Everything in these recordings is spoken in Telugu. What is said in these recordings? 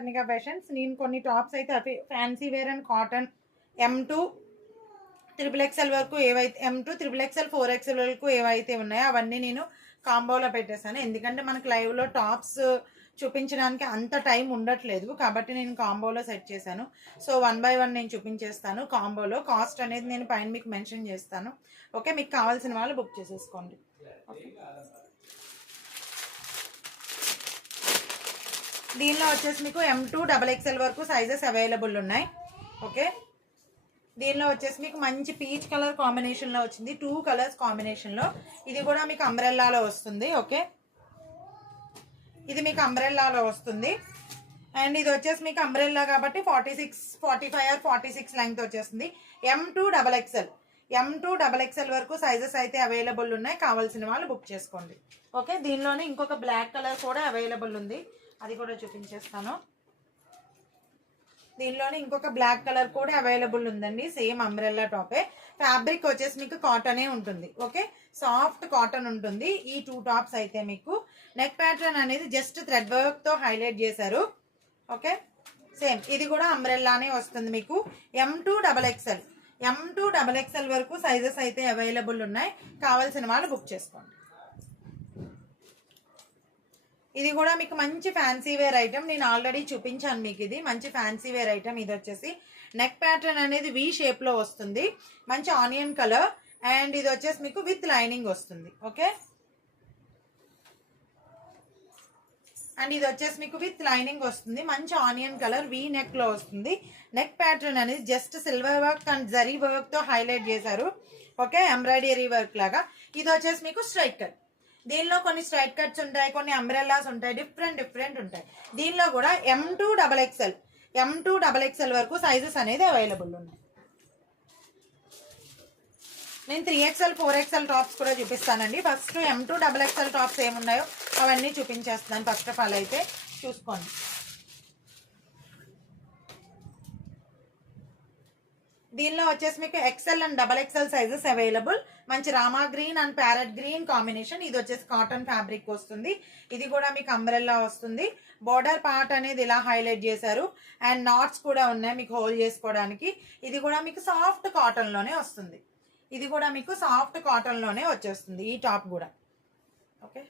తర్నిక ఫ్యాషన్స్. నేను కొన్ని టాప్స్ అయితే fancy wear and cotton M2 XXL వరకు ఏవైతే M2 XXL 4XL వరకు ఏవైతే ఉన్నాయో అవన్నీ నేను కాంబోలో పెట్టేశాను. ఎందుకంటే మనకు లైవ్లో టాప్స్ చూపించడానికి అంత టైం ఉండట్లేదు కాబట్టి నేను కాంబోలో సెట్ చేశాను. సో 1 by 1 నేను చూపించేస్తాను కాంబోలో. కాస్ట్ అనేది నేను పైన మీకు మెన్షన్ చేస్తాను. ఓకే, మీకు కావాల్సిన వాళ్ళు బుక్ చేసేసుకోండి. దీనిలో వచ్చేసి మీకు M2 XXL వరకు సైజెస్ అవైలబుల్ ఉన్నాయి. ఓకే, దీనిలో వచ్చేసి మీకు మంచి పీచ్ కలర్ కాంబినేషన్లో వచ్చింది, 2 కలర్స్ కాంబినేషన్లో. ఇది కూడా మీకు అంబ్రెల్లాలో వస్తుంది. ఓకే, ఇది మీకు అంబ్రెల్లాలో వస్తుంది. అండ్ ఇది వచ్చేసి మీకు అంబ్రెల్లా కాబట్టి 46, 45 or 46 లెంగ్త్ వచ్చేస్తుంది. M2 XXL వరకు సైజెస్ అయితే అవైలబుల్ ఉన్నాయి. కావాల్సిన వాళ్ళు బుక్ చేసుకోండి. ఓకే, దీనిలోనే ఇంకొక బ్లాక్ కలర్ కూడా అవైలబుల్ ఉంది, అది కూడా చూపించేస్తాను. దీనిలోనే ఇంకొక బ్లాక్ కలర్ కూడా అవైలబుల్ ఉందండి, సేమ్ అంబ్రెల్లా టాపే. ఫ్యాబ్రిక్ వచ్చేసి మీకు కాటనే ఉంటుంది. ఓకే, సాఫ్ట్ కాటన్ ఉంటుంది. ఈ 2 టాప్స్ అయితే మీకు నెక్ ప్యాటర్న్ అనేది జస్ట్ థ్రెడ్ వర్క్ తో హైలైట్ చేశారు. ఓకే, సేమ్ ఇది కూడా అంబ్రెల్లానే వస్తుంది మీకు. M2 XXL వరకు సైజెస్ అయితే అవైలబుల్ ఉన్నాయి. కావాల్సిన వాళ్ళు బుక్ చేసుకోండి. ఇది కూడా మీకు మంచి ఫ్యాన్సీ వేర్ ఐటమ్, నేను ఆల్రెడీ చూపించాను మీకు. ఇది మంచి ఫ్యాన్సీ వేర్ ఐటమ్. ఇది వచ్చేసి నెక్ ప్యాటర్న్ అనేది V షేప్ లో వస్తుంది, మంచి ఆనియన్ కలర్. అండ్ ఇది వచ్చేసి మీకు విత్ లైనింగ్ వస్తుంది. ఓకే, అండ్ ఇది వచ్చేసి మీకు విత్ లైనింగ్ వస్తుంది, మంచి ఆనియన్ కలర్, V నెక్ లో వస్తుంది. నెక్ ప్యాటర్న్ అనేది just silver work and zari work తో హైలైట్ చేశారు. ఓకే, ఎంబ్రాయిడరీ వర్క్ లాగా. ఇది వచ్చేసి మీకు స్ట్రైట్ కట్. దీనిలో కొన్ని స్ట్రైట్ కట్స్ ఉంటాయి, కొన్ని అంబ్రెల్లాస్ ఉంటాయి, డిఫరెంట్ ఉంటాయి. దీనిలో కూడా M2 XXL వరకు సైజెస్ అనేది అవైలబుల్ ఉన్నాయి. నేను 3XL 4XL టాప్స్ కూడా చూపిస్తానండి. ఫస్ట్ M2 XXL టాప్స్ ఏమున్నాయో అవన్నీ చూపించేస్తున్నాను. ఫస్ట్ ఆఫ్ ఆల్ అయితే చూసుకోండి. దీనిలో వచ్చేసి మీకు XL and XXL sizes available. మంచి Rama green and parrot green combination. ఇది వచ్చేసి కాటన్ ఫ్యాబ్రిక్ వస్తుంది. ఇది కూడా మీకు అంబ్రెల్లా వస్తుంది. బోర్డర్ పార్ట్ అనేది ఇలా హైలైట్ చేశారు అండ్ నాట్స్ కూడా ఉన్నాయి మీకు హోల్డ్ చేసుకోవడానికి. ఇది కూడా మీకు సాఫ్ట్ కాటన్ లోనే వస్తుంది. ఇది కూడా మీకు సాఫ్ట్ కాటన్ లోనే వచ్చేస్తుంది ఈ టాప్ కూడా. ఓకే,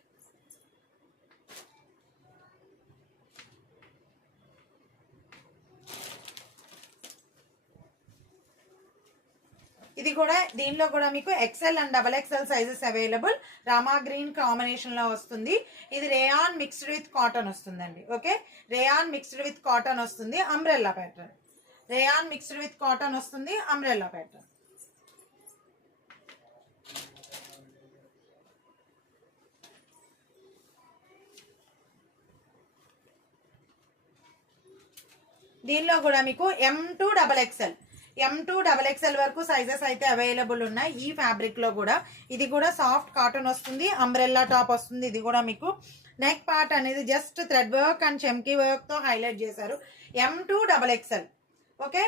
ఇది కూడా దీనిలో కూడా మీకు XL and XXL sizes available. Rama green combination లో వస్తుంది. ఇది రేయాన్ మిక్స్డ్ విత్ కాటన్ వస్తుందండి. Okay, rayon mixed with cotton వస్తుంది, umbrella pattern. Rayon mixed with cotton వస్తుంది, అంబ్రెల్లా ప్యాటర్న్. దీనిలో కూడా మీకు M2 XXL వరకు సైజెస్ అయితే అవైలబుల్ ఉన్నాయి ఈ ఫ్యాబ్రిక్ లో కూడా. ఇది కూడా సాఫ్ట్ కాటన్ వస్తుంది, అంబ్రెల్లా టాప్ వస్తుంది. ఇది కూడా మీకు నెక్ పార్ట్ అనేది జస్ట్ థ్రెడ్ వర్క్ అండ్ చెమ్కీ వర్క్ తో హైలైట్ చేశారు. M2 XXL. Okay,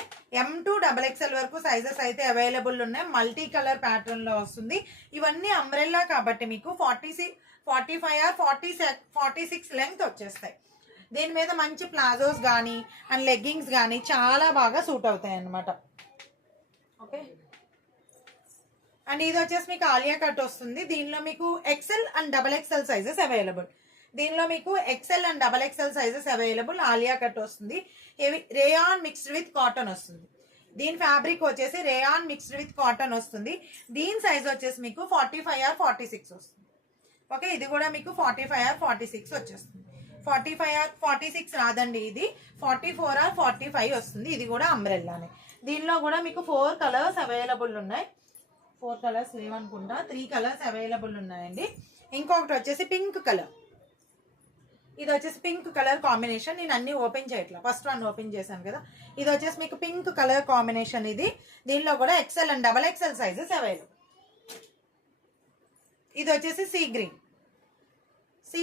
M2 XXL వరకు సైజెస్ అయితే అవైలబుల్ ఉన్నాయి. మల్టీ కలర్ ప్యాటర్న్ లో వస్తుంది. ఇవన్నీ అంబ్రెల్లా కాబట్టి మీకు 45 or 46 లెంగ్త్ వచ్చేస్తాయి. దీని మీద మంచి ప్లాజోస్ కానీ అండ్ లెగ్గింగ్స్ కానీ చాలా బాగా సూట్ అవుతాయి అన్నమాట. ఓకే, అండ్ ఇది వచ్చేసి మీకు ఆలియా కట్ వస్తుంది. దీనిలో మీకు XL and XXL sizes available. దీనిలో మీకు XL and XXL sizes available. Alia cut వస్తుంది. రేయాన్ మిక్స్డ్ విత్ కాటన్ వస్తుంది. దీని ఫ్యాబ్రిక్ వచ్చేసి రేయాన్ మిక్స్డ్ విత్ కాటన్ వస్తుంది. దీని సైజ్ వచ్చేసి మీకు 45 or 46 వస్తుంది. ఓకే, ఇది కూడా మీకు 45 or 46 వచ్చేస్తుంది. 45 or 46 రాదండి, ఇది 44 or 45 వస్తుంది. ఇది కూడా అంబ్రెల్లానే. దీనిలో కూడా మీకు 4 కలర్స్ అవైలబుల్ ఉన్నాయి. 4 కలర్స్ లేవనుకుంటా, 3 కలర్స్ అవైలబుల్ ఉన్నాయండి. ఇంకొకటి వచ్చేసి పింక్ కలర్. ఇది వచ్చేసి పింక్ కలర్ కాంబినేషన్. నేను అన్ని ఓపెన్ చేయట్లా, ఫస్ట్ వన్ ఓపెన్ చేశాను కదా. ఇది వచ్చేసి మీకు పింక్ కలర్ కాంబినేషన్. ఇది దీనిలో కూడా XL and XXL sizes available. ఇది వచ్చేసి సీ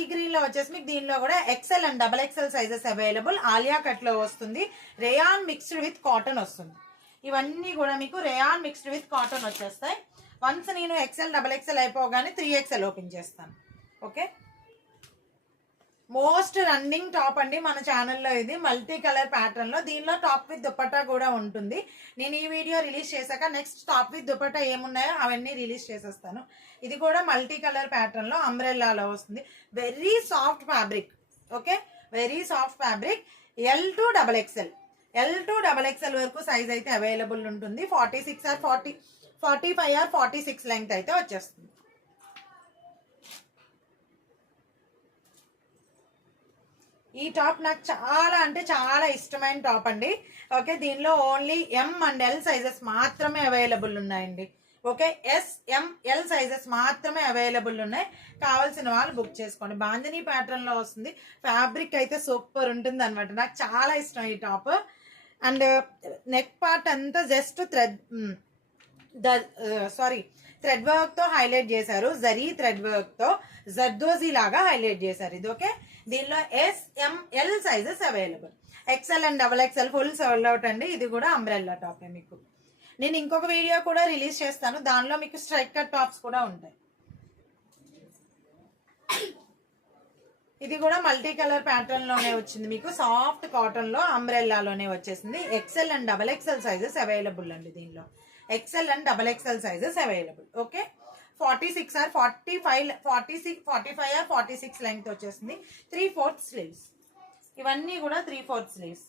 గ్రీన్ లో వచ్చేసి మీకు దీనిలో కూడా XL and XXL sizes available. Alia cut లో వస్తుంది. రేయాన్ మిక్స్డ్ విత్ కాటన్ వస్తుంది. ఇవన్నీ కూడా మీకు రేయాన్ మిక్స్డ్ విత్ కాటన్ వచ్చేస్తాయి. వన్స్ నేను XL XXL అయిపోగానే 3XL ఓపెన్ చేస్తాను. ఓకే, మోస్ట్ రన్నింగ్ టాప్ అండి మన ఛానల్లో. ఇది మల్టీ కలర్ ప్యాటర్న్ లో, దీనిలో టాప్ విత్ దుపట్టా కూడా ఉంటుంది. నేను ఈ వీడియో రిలీజ్ చేశాక నెక్స్ట్ టాప్ విత్ దుపట్టా ఏమున్నాయో అవన్నీ రిలీజ్ చేసేస్తాను. ఇది కూడా మల్టీ కలర్ ప్యాటర్న్ లో అంబ్రెల్లాలో వస్తుంది. Very soft fabric. Okay, very soft fabric. L to XXL, L to XXL వరకు సైజ్ అయితే అవైలబుల్ ఉంటుంది. 46 or 40, 45 or 46 లెంగ్త్ అయితే వచ్చేస్తుంది. ఈ టాప్ నాకు చాలా అంటే చాలా ఇష్టమైన టాప్ అండి. ఓకే, దీనిలో only M and L sizes మాత్రమే అవైలబుల్ ఉన్నాయండి. ఓకే, SML సైజెస్ మాత్రమే అవైలబుల్ ఉన్నాయి. కావాల్సిన వాళ్ళు బుక్ చేసుకోండి. బాందినీ ప్యాటర్న్ లో వస్తుంది. ఫ్యాబ్రిక్ అయితే సూపర్ ఉంటుంది అనమాట. నాకు చాలా ఇష్టం ఈ టాప్. అండ్ నెక్ పార్ట్ అంతా జస్ట్ థ్రెడ్ వర్క్ తో హైలైట్ చేశారు. జరీ థ్రెడ్ వర్క్ తో జర్దోజీ లాగా హైలైట్ చేశారు ఇది. ఓకే, దీనిలో SML sizes available. XL and XXL full sold out అండి. ఇది కూడా అంబ్రెల్లా టాప్. మీకు నేను ఇంకొక వీడియో కూడా రిలీజ్ చేస్తాను, దానిలో మీకు స్ట్రైట్ కట్ టాప్స్ కూడా ఉంటాయి. ఇది కూడా మల్టీ కలర్ ప్యాటర్న్ లోనే వచ్చింది. మీకు సాఫ్ట్ కాటన్ లో అంబ్రెల్లాలోనే వచ్చేసింది. XL and XXL sizes available అండి. దీనిలో XL and XXL sizes available. Okay, 46 or 45, 45 or 46 length వచ్చేసింది. 3/4 స్లీవ్స్. ఇవన్నీ కూడా 3/4 స్లీవ్స్.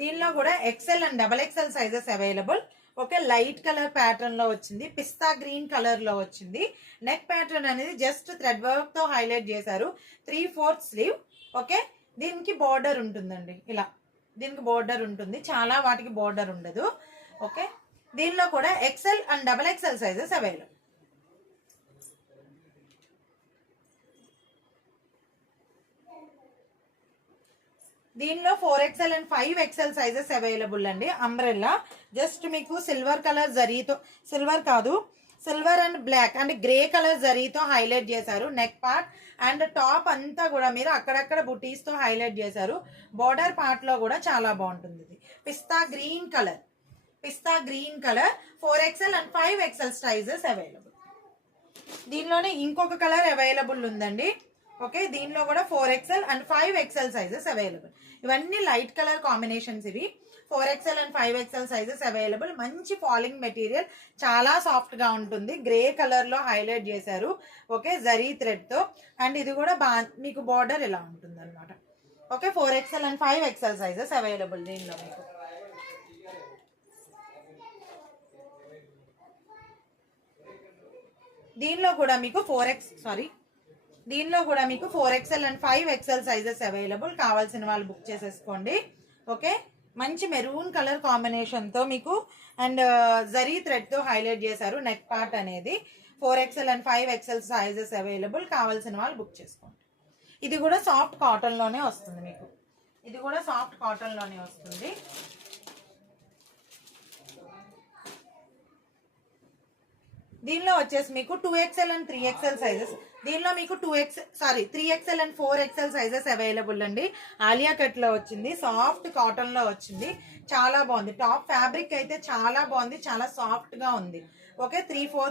దీనిలో కూడా XL and XXL sizes available. Okay, light colour pattern లో వచ్చింది. పిస్తా గ్రీన్ కలర్ లో వచ్చింది. నెక్ ప్యాటర్న్ అనేది జస్ట్ థ్రెడ్ వర్క్ తో హైలైట్ చేశారు. 3/4 స్లీవ్. ఓకే, దీనికి బోర్డర్ ఉంటుందండి. ఇలా దీనికి బోర్డర్ ఉంటుంది. చాలా వాటికి బోర్డర్ ఉండదు. ఓకే, దీనిలో కూడా XL and XXL sizes available. దీనిలో 4XL and 5XL sizes available అండి. అంబ్రెల్లా జస్ట్ మీకు సిల్వర్ కలర్ జరీతో, సిల్వర్ కాదు, silver and black and grey colour జరీతో హైలైట్ చేశారు. నెక్ పార్ట్ అండ్ టాప్ అంతా కూడా మీరు అక్కడక్కడ బుటీస్ తో హైలైట్ చేశారు. బోర్డర్ పార్ట్ లో కూడా చాలా బాగుంటుంది. ఇది పిస్తా గ్రీన్ కలర్, పిస్తా green colour. 4XL and 5XL sizes available. దీనిలోనే ఇంకొక కలర్ అవైలబుల్ ఉందండి. ఓకే, దీనిలో కూడా 4XL and 5XL sizes available. ఇవన్నీ లైట్ కలర్ కాంబినేషన్స్. ఇవి 4XL and 5XL sizes available. మంచి ఫాలింగ్ మెటీరియల్, చాలా సాఫ్ట్ గా ఉంటుంది. గ్రే కలర్ లో హైలైట్ చేశారు. ఓకే, జరీ థ్రెడ్ తో. అండ్ ఇది కూడా మీకు బార్డర్ ఇలా ఉంటుంది అనమాట. Okay, 4XL and 5XL sizes available. దీనిలో మీకు దీనిలో కూడా మీకు 4XL and 5XL sizes available. కావాల్సిన వాళ్ళు బుక్ చేసేసుకోండి. ఓకే, మంచి మెరూన్ కలర్ కాంబినేషన్ తో మీకు అండ్ జరీ థ్రెడ్ తో హైలైట్ చేశారు. నెక్ పార్ట్ అనేది 4XL and 5XL sizes available. కావాల్సిన వాళ్ళు బుక్ చేసుకోండి. ఇది కూడా సాఫ్ట్ కాటన్ లోనే వస్తుంది. మీకు ఇది కూడా సాఫ్ట్ కాటన్ లోనే వస్తుంది. దీనిలో వచ్చేసి మీకు 2XL and 3XL సైజెస్. దీనిలో మీకు 3XL and 4XL sizes available అండి. ఆలియా కట్ లో వచ్చింది. సాఫ్ట్ కాటన్ లో వచ్చింది. చాలా బాగుంది. టాప్ ఫ్యాబ్రిక్ అయితే చాలా బాగుంది. చాలా సాఫ్ట్ గా ఉంది. ఓకే, 3/4